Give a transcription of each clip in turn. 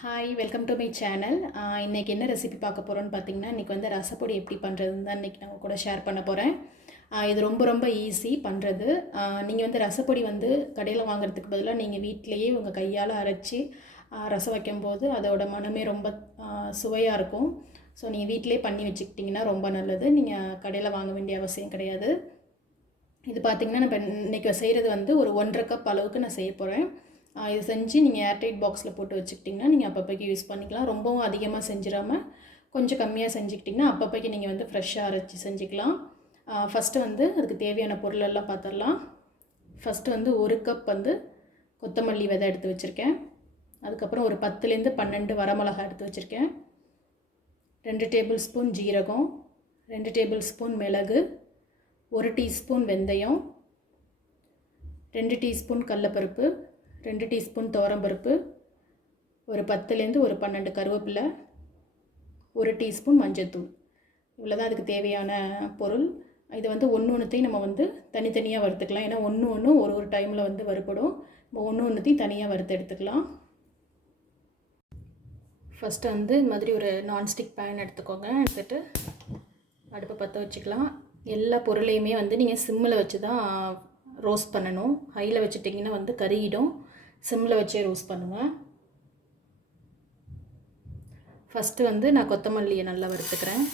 Hi welcome to my channel. இன்றைக்கி என்ன recipe பார்க்க போகிறோன்னு பார்த்தீங்கன்னா, இன்றைக்கி வந்து ரசப்பொடி எப்படி பண்ணுறதுன்னு தான் இன்றைக்கி நான் கூட ஷேர் பண்ண போகிறேன். இது ரொம்ப ரொம்ப ஈஸி பண்ணுறது. நீங்கள் வந்து ரசப்பொடி வந்து கடையில் வாங்குறதுக்கு பதிலாக நீங்கள் வீட்டிலையே உங்கள் கையால் அரைச்சி ரசம் வைக்கும்போது அதோட மனமே ரொம்ப சுவையாக இருக்கும். ஸோ நீங்கள் வீட்டிலே பண்ணி வச்சுக்கிட்டிங்கன்னா ரொம்ப நல்லது. நீங்கள் கடையில் வாங்க வேண்டிய அவசியம் கிடையாது. இது பார்த்திங்கன்னா நம்ம இன்றைக்கி செய்கிறது வந்து ஒரு 1.5 கப் அளவுக்கு நான் செய்ய போகிறேன். இது செஞ்சு நீங்கள் ஏர்டைட் பாக்ஸில் போட்டு வச்சுக்கிட்டிங்கன்னா நீங்கள் அப்பப்போக்கு யூஸ் பண்ணிக்கலாம். ரொம்பவும் அதிகமாக செஞ்சிடாமல் கொஞ்சம் கம்மியாக செஞ்சுக்கிட்டிங்கன்னா அப்பப்போக்கு நீங்கள் வந்து ஃப்ரெஷ்ஷாக அரைச்சி செஞ்சுக்கலாம். ஃபஸ்ட்டு வந்து அதுக்கு தேவையான பொருளெல்லாம் பார்த்துடலாம். ஃபஸ்ட்டு வந்து 1 கப் வந்து கொத்தமல்லி விதை எடுத்து வச்சுருக்கேன். அதுக்கப்புறம் ஒரு 10லேருந்து 12 வரமிளகாய் எடுத்து வச்சுருக்கேன். 2 டேபிள் ஸ்பூன் ஜீரகம், 2 டேபிள் ஸ்பூன் மிளகு, 1 டீஸ்பூன் வெந்தயம், 2 டீஸ்பூன் கடலப்பருப்பு, 2 டீஸ்பூன் துவரம்பருப்பு, ஒரு 10லேருந்து ஒரு 12 கருவேப்பிலை, 1 டீஸ்பூன் மஞ்சள்தூள். இவ்வளோ தான் அதுக்கு தேவையான பொருள். இது வந்து ஒன்றுத்தையும் நம்ம வந்து தனித்தனியாக வறுத்துக்கலாம். ஏன்னா ஒன்று ஒரு டைமில் வந்து வறுப்படும். நம்ம ஒன்றுத்தையும் தனியாக வறுத்து எடுத்துக்கலாம். ஃபஸ்ட்டு வந்து இது மாதிரி ஒரு நான்ஸ்டிக் பேன் எடுத்துக்கோங்க. எடுத்துகிட்டு அடுப்பை பற்ற வச்சுக்கலாம். எல்லா பொருளையுமே வந்து நீங்கள் சிம்மில் வச்சு தான் ரோஸ்ட் பண்ணணும். ஹையில் வச்சுட்டிங்கன்னா வந்து கருகிடும். சிம்மில் வச்சே ரோஸ்ட் பண்ணுங்கள். ஃபஸ்ட்டு வந்து நான் கொத்தமல்லியை நல்லா வறுத்துக்கிறேன்.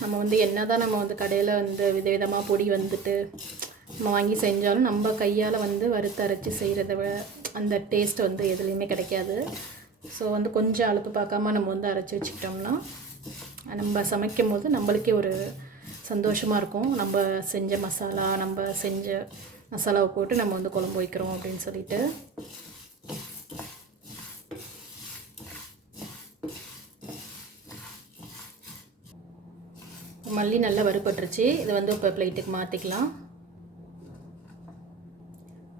நம்ம வந்து என்ன தான் நம்ம வந்து கடையில் வந்து விதவிதமாக பொடி வந்துட்டு நம்ம வாங்கி செஞ்சாலும் நம்ம கையால் வந்து வறுத்து அரைச்சி செய்கிறத அந்த டேஸ்ட் வந்து எதுலேயுமே கிடைக்காது. ஸோ வந்து கொஞ்சம் அலுப்பு பார்க்காம நம்ம வந்து அரைச்சி வச்சுக்கிட்டோம்னா நம்ம சமைக்கும் போது நம்மளுக்கே ஒரு சந்தோஷமாக இருக்கும். நம்ம செஞ்ச மசாலாவை போட்டு நம்ம வந்து குழம்பு வைக்கிறோம் அப்படின்னு சொல்லிட்டு. மல்லி நல்லா வறுபட்டுருச்சு. இதை வந்து இப்போ பிளேட்டுக்கு மாற்றிக்கலாம்.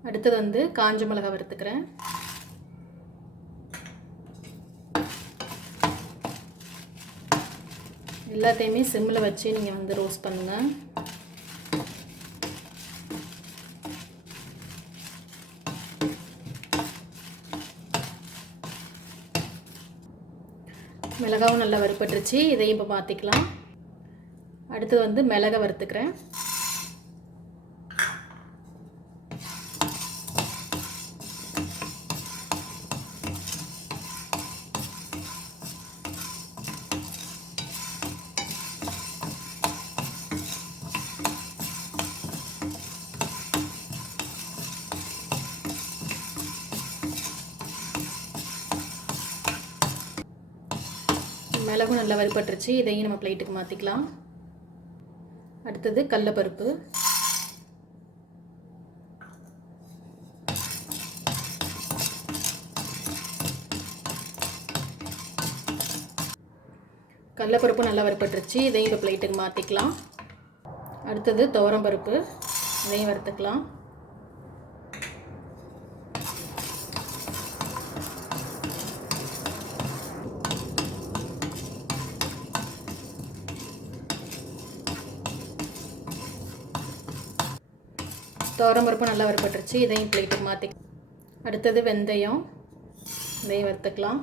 அடுத்தது வந்து காஞ்ச மிளகாய் வறுத்துக்கிறேன். எல்லாத்தையுமே சிம்மில் வச்சு நீங்கள் வந்து ரோஸ்ட் பண்ணுங்கள். மிளகாவும் நல்லா வறுபட்டுருச்சு. இதையும் இப்போ மாற்றிக்கலாம். அடுத்தது வந்து மிளகை வறுத்துக்கிறேன். மிளகும் நல்லா வறுபட்டுருச்சு. இதையும் நம்ம பிளேட்டுக்கு மாற்றிக்கலாம். அடுத்தது கடலப்பருப்பு, கடலப்பருப்பு நல்லா வறுபட்டுருச்சு. இதையும் இப்போ பிளேட்டுக்கு மாற்றிக்கலாம். அடுத்தது துவரம்பருப்பு, இதையும் வறுத்துக்கலாம். துவரம்பருப்பு நல்லா வறுபட்டுருச்சு. இதையும் பிளேட்டுக்கு மாற்றி. அடுத்தது வெந்தயம், இதையும் வறுத்துக்கலாம்.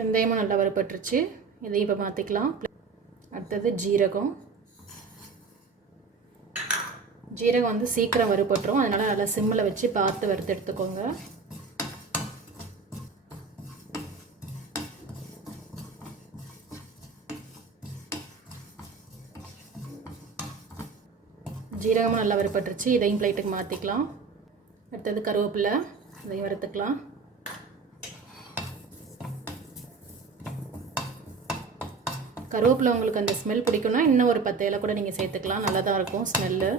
வெந்தயமும் நல்லா வறுபட்டுருச்சு. இதையும் இப்போ மாற்றிக்கலாம். அடுத்தது ஜீரகம் வந்து சீக்கிரம் வறுபட்டுரும். அதனால் நல்லா சிம்மில் வச்சு பார்த்து வறுத்து எடுத்துக்கோங்க. ஜீரகமும் நல்லா வறுபட்டுருச்சு. இதையும் பிளேட்டுக்கு மாற்றிக்கலாம். அடுத்தது கருவேப்பிலை, இதையும் வறுத்துக்கலாம். கருவேப்பிலை உங்களுக்கு அந்த ஸ்மெல் பிடிக்கும்னா இன்னும் ஒரு 10 இலை கூட நீங்கள் சேர்த்துக்கலாம், நல்லா தான் இருக்கும் ஸ்மெல்லு.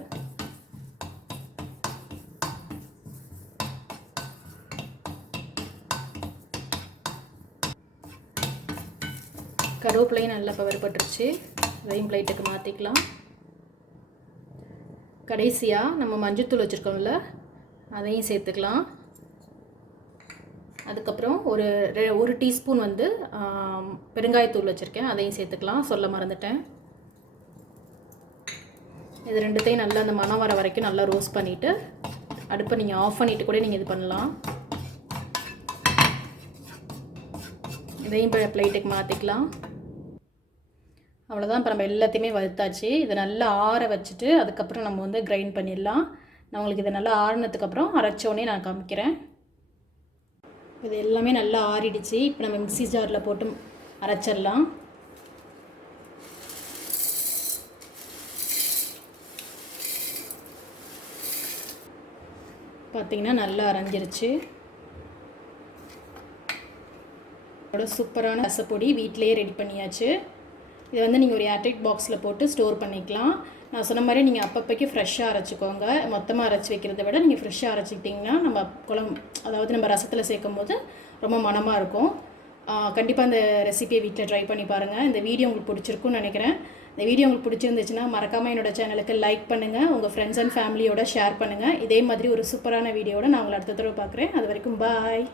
கருவேப்பிலையும் நல்லா பவர்பட்டுருச்சு. இதையும் பிளேட்டுக்கு மாற்றிக்கலாம். கடைசியாக நம்ம மஞ்சள்தூள் வச்சுருக்கோம்ல, அதையும் சேர்த்துக்கலாம். அதுக்கப்புறம் ஒரு டீஸ்பூன் வந்து பெருங்காயத்தூள் வச்சுருக்கேன், அதையும் சேர்த்துக்கலாம், சொல்ல மறந்துட்டேன். இது ரெண்டுத்தையும் நல்லா அந்த மணம் வர வரைக்கும் நல்லா ரோஸ்ட் பண்ணிவிட்டு அடுப்பை நீங்கள் ஆஃப் பண்ணிவிட்டு கூட நீங்கள் இது பண்ணலாம். இதையும் பிளேட்டுக்கு மாற்றிக்கலாம். அவ்வளோதான். இப்போ நம்ம எல்லாத்தையுமே வறுத்தாச்சு. இதை நல்லா ஆற வச்சுட்டு அதுக்கப்புறம் நம்ம வந்து கிரைண்ட் பண்ணிடலாம். நான் உங்களுக்கு இதை நல்லா ஆறினதுக்கப்புறம் அரைச்சோடனே நான் காமிக்கிறேன். இது எல்லாமே நல்லா ஆறிடுச்சு. இப்போ நம்ம மிக்ஸி ஜாரில் போட்டு அரைச்சிடலாம். பார்த்திங்கன்னா நல்லா அரைஞ்சிருச்சு. சூப்பரான ரசப்பொடி வீட்டிலேயே ரெடி பண்ணியாச்சு. இதை வந்து நீங்கள் ஒரு ஏர்டைட் பாக்ஸில் போட்டு ஸ்டோர் பண்ணிக்கலாம். நான் சொன்ன மாதிரி நீங்கள் அப்பப்போக்கு ஃப்ரெஷ்ஷாக அரைச்சிக்கோங்க. மொத்தமாக அரைச்சி வைக்கிறத விட நீங்கள் ஃப்ரெஷ்ஷாக அரைச்சிக்கிட்டிங்கன்னா நம்ம அதாவது நம்ம ரசத்தில் சேர்க்கும் போது ரொம்ப மணமாக இருக்கும். கண்டிப்பாக இந்த ரெசிபியை வீட்டில் ட்ரை பண்ணி பாருங்கள். இந்த வீடியோ உங்களுக்கு பிடிச்சிருக்குன்னு நினைக்கிறேன். இந்த வீடியோ உங்களுக்கு பிடிச்சிருந்துச்சுன்னா மறக்காமல் என்னோடய சேனலுக்கு லைக் பண்ணுங்கள், உங்கள் ஃப்ரெண்ட்ஸ் அண்ட் ஃபேமிலியோட ஷேர் பண்ணுங்கள். இதே மாதிரி ஒரு சூப்பரான வீடியோட நான் உங்களை அடுத்த தடவை பார்க்குறேன். அது வரைக்கும் பாய்.